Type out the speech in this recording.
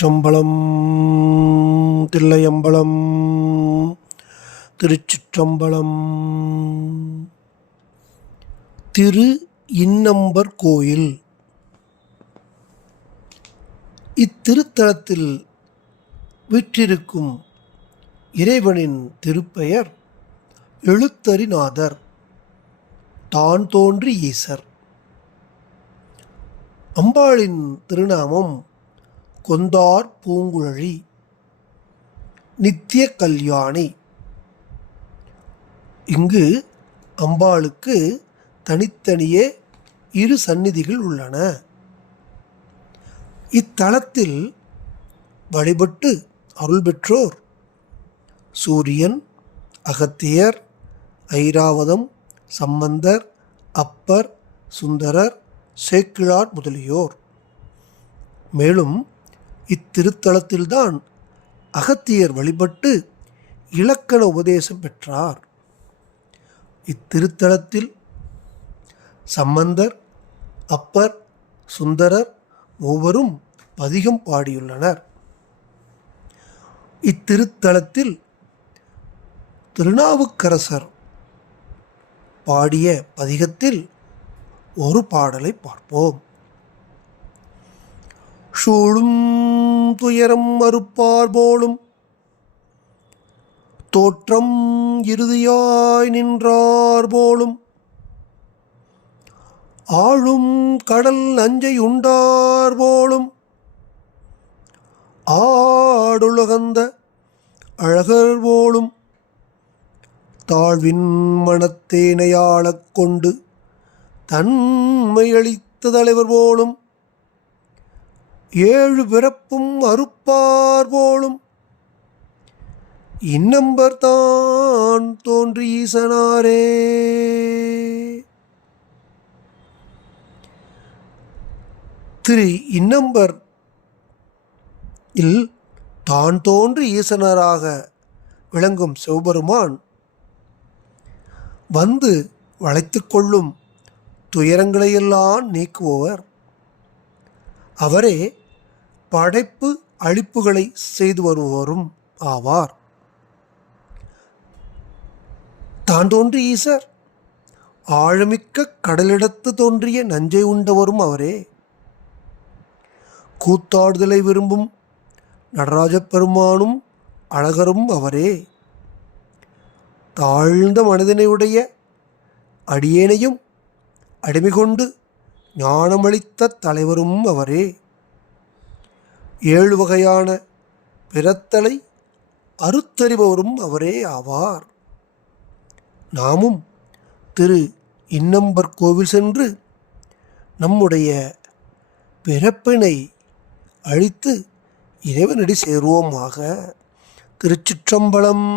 திருச்சிற்றம்பலம். தில்லையம்பலம். திருச்சிற்றம்பலம். திரு இன்னம்பர் கோயில். இத்திருத்தலத்தில் வீற்றிருக்கும் இறைவனின் திருப்பெயர் எழுத்தரிநாதர், தான் தோன்றி ஈசர். அம்பாளின் திருநாமம் கொந்தார் பூங்குழலி, நித்திய கல்யாணி. இங்கு அம்பாளுக்கு தனித்தனியே இரு சந்நிதிகள் உள்ளன. இத்தலத்தில் வழிபட்டு அருள் பெற்றோர் சூரியன், அகத்தியர், ஐராவதம், சம்பந்தர், அப்பர், சுந்தரர், சேக்கிழார் முதலியோர். மேலும் இத்திருத்தலத்தில்தான் அகத்தியர் வழிபட்டு இலக்கண உபதேசம் பெற்றார். இத்திருத்தலத்தில் சம்பந்தர், அப்பர், சுந்தரர் மூவரும் பதிகம் பாடியுள்ளனர். இத்திருத்தலத்தில் திருநாவுக்கரசர் பாடிய பதிகத்தில் ஒரு பாடலை பார்ப்போம். சூழும் துயரம் மறுப்பார் போலும், தோற்றம் இறுதியாய் நின்றார் போலும், ஆழும் கடல் நஞ்சை உண்டார் போலும், ஆடுலகந்த அழகர் போலும், தாழ்வின் மனத்தேனையாளக் கொண்டு தன்மையளித்த தலைவர் போலும், ஏழு பிறப்பும் அறுப்பார் போலும், இன்னம்பர் தான் தோன்றி ஈசனாரே. திரு இன்னம்பர் இல் தான் தோன்றி ஈசனராக விளங்கும் சிவபெருமான் வந்து வளைத்து கொள்ளும் துயரங்களையெல்லாம் நீக்குபவர். அவரே படைப்பு அழிப்புகளை செய்து வருபவரும் ஆவார். தான் தோன்றி ஈசர் ஆழமிக்க கடலிடத்து தோன்றிய நஞ்சை உண்டவரும் அவரே. கூத்தாடுதலை விரும்பும் நடராஜ பெருமானும் அழகரும் அவரே. தாழ்ந்த மனதினையுடைய அடியேனையும் அடிமை கொண்டு ஞானமளித்த தலைவரும் அவரே. ஏழு வகையான பிறத்தலை அறுத்தறிபவரும் அவரே ஆவார். நாமும் திரு இன்னம்பர் கோவில் சென்று நம்முடைய பிறப்பினை அழித்து இறைவனடி சேருவோமாக. திருச்சிற்றம்பலம்.